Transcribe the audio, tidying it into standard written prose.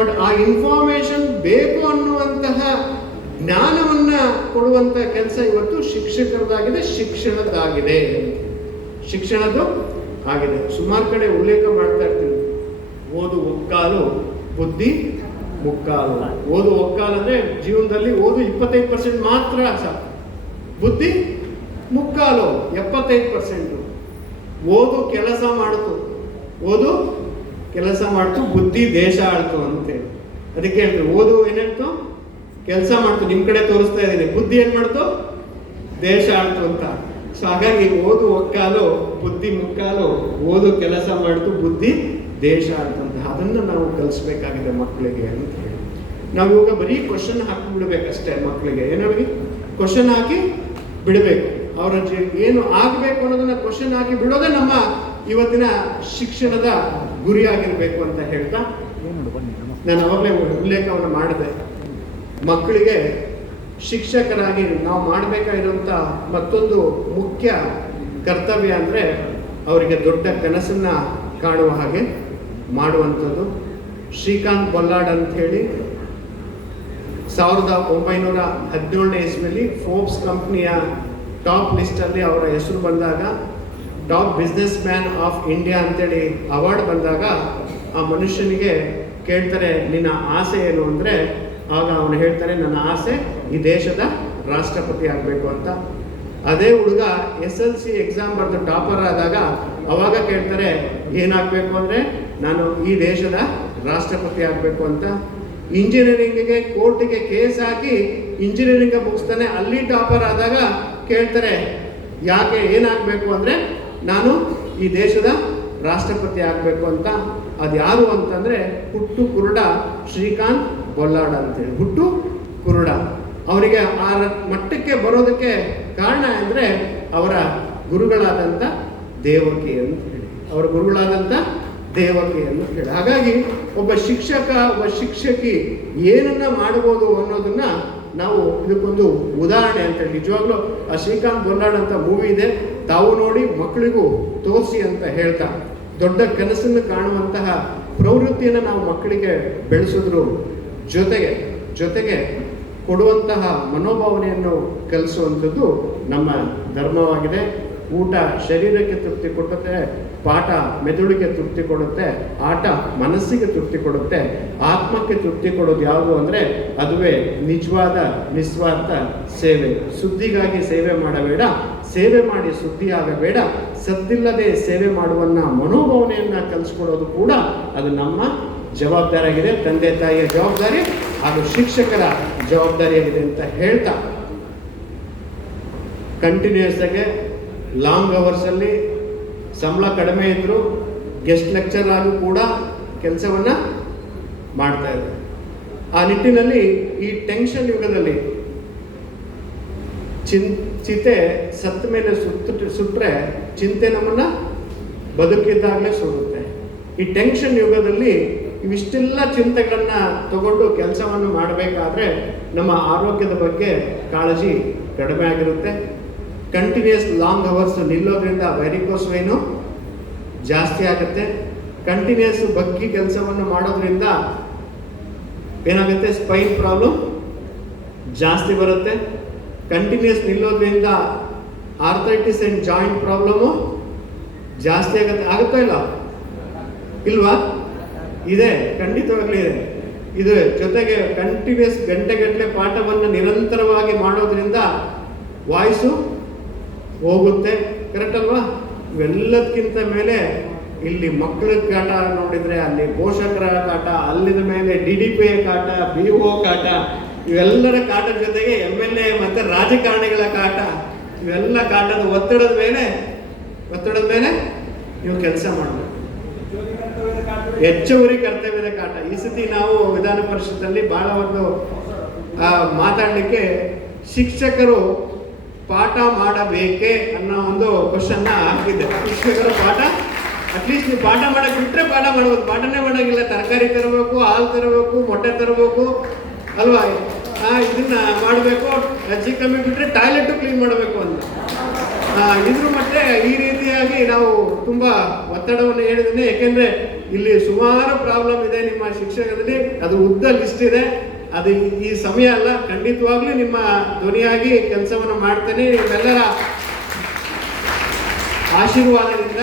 But ಆ information ಬೇಕು ಅನ್ನುವಂತಹ ಜ್ಞಾನವನ್ನ ಕೊಡುವಂತ ಕೆಲಸ ಇವತ್ತು ಶಿಕ್ಷಕರದಾಗಿದೆ, ಶಿಕ್ಷಣದ್ದು ಆಗಿದೆ. ಸುಮಾರು ಕಡೆ ಉಲ್ಲೇಖ ಮಾಡ್ತಾ ಇರ್ತೀವಿ, ಓದು ಒಕ್ಕಾಲು ಬುದ್ಧಿ ಮುಕ್ಕಾಲು. ಓದು ಒಕ್ಕಾಲು ಅಂದ್ರೆ ಜೀವನದಲ್ಲಿ ಓದು 25% ಮಾತ್ರ ಸಾಕು, ಬುದ್ಧಿ ಮುಕ್ಕಾಲು 75%. ಓದು ಕೆಲಸ ಮಾಡ್ತು, ಬುದ್ಧಿ ದೇಶ ಆಳ್ತು ಅಂತೇಳಿ. ಅದಕ್ಕೆ ಹೇಳ್ತೀವಿ, ಓದು ಏನೇಳ್ತು, ಕೆಲಸ ಮಾಡ್ತು. ನಿಮ್ ಕಡೆ ತೋರಿಸ್ತಾ ಇದ್ದೀನಿ, ಬುದ್ಧಿ ಏನ್ ಮಾಡ್ತು, ದೇಶ ಆಳ್ತು ಅಂತ. ಸೊ ಹಾಗಾಗಿ ಓದು ಒಕ್ಕಾಲು ಬುದ್ಧಿ ಮುಕ್ಕಾಲು, ಓದು ಕೆಲಸ ಮಾಡ್ತು, ಬುದ್ಧಿ ದೇಶ ಆಳ್ತು ಅಂತ. ಅದನ್ನ ನಾವು ಕಲಿಸ್ಬೇಕಾಗಿದೆ ಮಕ್ಕಳಿಗೆ ಅಂತ ಹೇಳಿ. ನಾವು ಇವಾಗ ಬರೀ ಕ್ವಶನ್ ಹಾಕಿ ಬಿಡ್ಬೇಕಷ್ಟೇ ಮಕ್ಕಳಿಗೆ. ಏನಾಗಿ ಕ್ವಶನ್ ಹಾಕಿ ಬಿಡಬೇಕು, ಅವರ ಏನು ಆಗಬೇಕು ಅನ್ನೋದನ್ನ ಕ್ವಶನ್ ಹಾಕಿ ಬಿಡೋದೇ ನಮ್ಮ ಇವತ್ತಿನ ಶಿಕ್ಷಣದ ಗುರಿಯಾಗಿರ್ಬೇಕು ಅಂತ ಹೇಳ್ತಾ, ನಾನು ಅವಾಗಲೇ ಉಲ್ಲೇಖವನ್ನು ಮಾಡಿದೆ, ಮಕ್ಕಳಿಗೆ ಶಿಕ್ಷಕರಾಗಿ ನಾವು ಮಾಡಬೇಕಾಗಿರುವಂಥ ಮತ್ತೊಂದು ಮುಖ್ಯ ಕರ್ತವ್ಯ ಅಂದರೆ ಅವರಿಗೆ ದೊಡ್ಡ ಕನಸನ್ನ ಕಾಣುವ ಹಾಗೆ ಮಾಡುವಂಥದ್ದು. ಶ್ರೀಕಾಂತ್ ಬೊಲ್ಲಾಡ್ ಅಂತ ಹೇಳಿ 1917ನೇ ಇಸ್ವಿಯಲ್ಲಿ ಫೋರ್ಬ್ಸ್ ಕಂಪ್ನಿಯ ಟಾಪ್ ಲಿಸ್ಟಲ್ಲಿ ಅವರ ಹೆಸರು ಬಂದಾಗ, top business man of India ಅಂತೇಳಿ ಅವಾರ್ಡ್ ಬಂದಾಗ, ಆ ಮನುಷ್ಯನಿಗೆ ಕೇಳ್ತಾರೆ ನಿನ್ನ ಆಸೆ ಏನು ಅಂದರೆ, ಆಗ ಅವನು ಹೇಳ್ತಾನೆ ನನ್ನ ಆಸೆ ಈ ದೇಶದ ರಾಷ್ಟ್ರಪತಿ ಆಗಬೇಕು ಅಂತ. ಅದೇ ಹುಡುಗ SLC ಎಕ್ಸಾಮ್ ಬರೆದು ಟಾಪರ್ ಆದಾಗ ಅವಾಗ ಕೇಳ್ತಾರೆ ಏನಾಗಬೇಕು ಅಂದರೆ ನಾನು ಈ ದೇಶದ ರಾಷ್ಟ್ರಪತಿ ಆಗಬೇಕು ಅಂತ. ಇಂಜಿನಿಯರಿಂಗಿಗೆ ಕೋರ್ಟಿಗೆ ಕೇಸ್ ಹಾಕಿ ಇಂಜಿನಿಯರಿಂಗ್ ಮುಗಿಸ್ತಾನೆ, ಅಲ್ಲಿ ಟಾಪರ್ ಆದಾಗ ಕೇಳ್ತಾರೆ ಯಾಕೆ ಏನಾಗಬೇಕು ಅಂದರೆ ನಾನು ಈ ದೇಶದ ರಾಷ್ಟ್ರಪತಿ ಆಗಬೇಕು ಅಂತ. ಅದು ಯಾರು ಅಂತಂದರೆ ಹುಟ್ಟು ಕುರುಡ ಶ್ರೀಕಾಂತ್ ಬೊಲ್ಲಾಡ್ ಅಂತೇಳಿ. ಹುಟ್ಟು ಕುರುಡ, ಅವರಿಗೆ ಆ ಮಟ್ಟಕ್ಕೆ ಬರೋದಕ್ಕೆ ಕಾರಣ ಅಂದರೆ ಅವರ ಗುರುಗಳಾದಂಥ ದೇವಕಿ ಅಂತ ಹೇಳಿ, ಅವರ ಗುರುಗಳಾದಂಥ ದೇವಕಿ ಅಂತ ಹೇಳಿ. ಹಾಗಾಗಿ ಒಬ್ಬ ಶಿಕ್ಷಕ, ಒಬ್ಬ ಶಿಕ್ಷಕಿ ಏನನ್ನ ಮಾಡ್ಬೋದು ಅನ್ನೋದನ್ನ ನಾವು ಇದಕ್ಕೊಂದು ಉದಾಹರಣೆ ಅಂತ ಹೇಳಿ, ನಿಜವಾಗ್ಲೂ ಆ ಶ್ರೀಕಾಂತ್ ಬೊಲ್ಲಾಡ್ ಅಂತ ಮೂವಿ ಇದೆ, ತಾವು ನೋಡಿ ಮಕ್ಕಳಿಗೂ ತೋರಿಸಿ ಅಂತ ಹೇಳ್ತಾ, ದೊಡ್ಡ ಕನಸನ್ನು ಕಾಣುವಂತಹ ಪ್ರವೃತ್ತಿಯನ್ನು ನಾವು ಮಕ್ಕಳಿಗೆ ಬೆಳೆಸಿದ್ರು ಜೊತೆಗೆ ಕೊಡುವಂತಹ ಮನೋಭಾವನೆಯನ್ನು ಕಲಿಸುವಂಥದ್ದು ನಮ್ಮ ಧರ್ಮವಾಗಿದೆ. ಊಟ ಶರೀರಕ್ಕೆ ತೃಪ್ತಿ ಕೊಡುತ್ತೆ, ಪಾಠ ಮೆದುಳಿಗೆ ತೃಪ್ತಿ ಕೊಡುತ್ತೆ, ಆಟ ಮನಸ್ಸಿಗೆ ತೃಪ್ತಿ ಕೊಡುತ್ತೆ, ಆತ್ಮಕ್ಕೆ ತೃಪ್ತಿ ಕೊಡೋದು ಯಾವುದು ಅಂದರೆ ಅದುವೇ ನಿಜವಾದ ನಿಸ್ವಾರ್ಥ ಸೇವೆ. ಸುದ್ದಿಗಾಗಿ ಸೇವೆ ಮಾಡಬೇಡ, ಸೇವೆ ಮಾಡಿ ಸುದ್ದಿ ಆಗಬೇಡ, ಸದ್ದಿಲ್ಲದೆ ಸೇವೆ ಮಾಡುವನ್ನ ಮನೋಭಾವನೆಯನ್ನ ಕಲಿಸ್ಕೊಡೋದು ಕೂಡ ಅದು ನಮ್ಮ ಜವಾಬ್ದಾರಿಯಾಗಿದೆ, ತಂದೆ ತಾಯಿಯ ಜವಾಬ್ದಾರಿ ಹಾಗೂ ಶಿಕ್ಷಕರ ಜವಾಬ್ದಾರಿಯಾಗಿದೆ ಅಂತ ಹೇಳ್ತಾ, ಕಂಟಿನ್ಯೂಸ್ ಆಗಿ ಲಾಂಗ್ ಅವರ್ಸಲ್ಲಿ ಸಂಬಳ ಕಡಿಮೆ ಇದ್ದರೂ ಗೆಸ್ಟ್ ಲೆಕ್ಚರ್ ಆಗಿ ಕೂಡ ಕೆಲಸವನ್ನು ಮಾಡ್ತಾ ಇದ್ದಾರೆ. ಆ ನಿಟ್ಟಿನಲ್ಲಿ ಈ ಟೆನ್ಷನ್ ಯುಗದಲ್ಲಿ ಚಿತೆ ಸತ್ತ ಮೇಲೆ ಸುಟ್ಟರೆ ಚಿಂತೆ ನಮ್ಮನ್ನು ಬದುಕಿದ್ದಾಗಲೇ ಸುಡುತ್ತೆ. ಈ ಟೆನ್ಷನ್ ಯುಗದಲ್ಲಿ ಇವಿಷ್ಟೆಲ್ಲ ಚಿಂತೆಗಳನ್ನ ತಗೊಂಡು ಕೆಲಸವನ್ನು ಮಾಡಬೇಕಾದ್ರೆ ನಮ್ಮ ಆರೋಗ್ಯದ ಬಗ್ಗೆ ಕಾಳಜಿ ಕಡಿಮೆ ಆಗಿರುತ್ತೆ. ಕಂಟಿನ್ಯೂಸ್ ಲಾಂಗ್ ಅವರ್ಸ್ ನಿಲ್ಲೋದ್ರಿಂದ ವೆರಿಕೋಸ್ ವೇನು ಜಾಸ್ತಿ ಆಗುತ್ತೆ. ಕಂಟಿನ್ಯೂಸ್ ಬಗ್ಗಿ ಕೆಲಸವನ್ನು ಮಾಡೋದ್ರಿಂದ ಏನಾಗುತ್ತೆ, ಸ್ಪೈನ್ ಪ್ರಾಬ್ಲಮ್ ಜಾಸ್ತಿ ಬರುತ್ತೆ. ಕಂಟಿನ್ಯೂಸ್ ನಿಲ್ಲೋದ್ರಿಂದ ಆರ್ಥರೈಟಿಸ್ ಆ್ಯಂಡ್ ಜಾಯಿಂಟ್ ಪ್ರಾಬ್ಲಮು ಜಾಸ್ತಿ ಆಗುತ್ತಾ ಇಲ್ವಾ? ಇದೆ, ಖಂಡಿತವಾಗ್ಲೂ ಇದೆ. ಇದು ಜೊತೆಗೆ ಕಂಟಿನ್ಯೂಸ್ ಗಂಟೆಗಟ್ಟಲೆ ಪಾಠವನ್ನು ನಿರಂತರವಾಗಿ ಮಾಡೋದ್ರಿಂದ ವಾಯ್ಸು ಹೋಗುತ್ತೆ, ಕರೆಕ್ಟ್ ಅಲ್ವಾ? ಇವೆಲ್ಲದಕ್ಕಿಂತ ಮೇಲೆ ಇಲ್ಲಿ ಮಕ್ಕಳ ಕಾಟ ನೋಡಿದರೆ ಅಲ್ಲಿ ಪೋಷಕರ ಕಾಟ, ಅಲ್ಲಿದ ಮೇಲೆ DDPA ಕಾಟ, BO ಕಾಟ, ಇವೆಲ್ಲರ ಕಾಟದ ಜೊತೆಗೆ MLA ಮತ್ತು ರಾಜಕಾರಣಿಗಳ ಕಾಟ, ಇವೆಲ್ಲ ಕಾಟದ ಒತ್ತಡದ ಮೇಲೆ ನೀವು ಕೆಲಸ ಮಾಡಬೇಕು. ಹೆಚ್ಚುವರಿ ಕರ್ತವ್ಯದ ಕಾಟ. ಈ ಸತಿ ನಾವು ವಿಧಾನ ಪರಿಷತ್ತಲ್ಲಿ ಬಹಳ ಒಂದು ಮಾತಾಡಲಿಕ್ಕೆ ಶಿಕ್ಷಕರು ಪಾಠ ಮಾಡಬೇಕೇ ಅನ್ನೋ ಒಂದು ಕ್ವಶನ್ನ ಹಾಕಿದ್ದೆ. ಶಿಕ್ಷಕರು ಪಾಠ ಅಟ್ಲೀಸ್ಟ್ ನೀವು ಪಾಠ ಮಾಡಕ್ಕೆ ಬಿಟ್ಟರೆ ಪಾಠ ಮಾಡ್ಬೋದು, ಪಾಠನೇ ಮಾಡೋಂಗಿಲ್ಲ. ತರಕಾರಿ ತರಬೇಕು, ಹಾಲು ತರಬೇಕು, ಮೊಟ್ಟೆ ತರಬೇಕು ಅಲ್ವಾ, ಇದನ್ನ ಮಾಡಬೇಕು, ಹೆಚ್ಚು ಕಮ್ಮಿ ಬಿಟ್ಟರೆ ಟಾಯ್ಲೆಟು ಕ್ಲೀನ್ ಮಾಡಬೇಕು ಅಂತ. ಇದ್ರ ಮತ್ತೆ ಈ ರೀತಿಯಾಗಿ ನಾವು ತುಂಬ ಒತ್ತಡವನ್ನು ಹೇಳಿದ್ದೇನೆ. ಯಾಕೆಂದರೆ ಇಲ್ಲಿ ಸುಮಾರು ಪ್ರಾಬ್ಲಮ್ ಇದೆ ನಿಮ್ಮ ಶಿಕ್ಷಕದಲ್ಲಿ, ಅದು ಉದ್ದ ಲಿಸ್ಟ್ ಇದೆ. ಅದು ಈ ಸಮಯ ಅಲ್ಲ, ಖಂಡಿತವಾಗ್ಲೂ ನಿಮ್ಮ ಧ್ವನಿಯಾಗಿ ಕೆಲಸವನ್ನು ಮಾಡ್ತೇನೆ. ನಿಮ್ಮೆಲ್ಲರ ಆಶೀರ್ವಾದದಿಂದ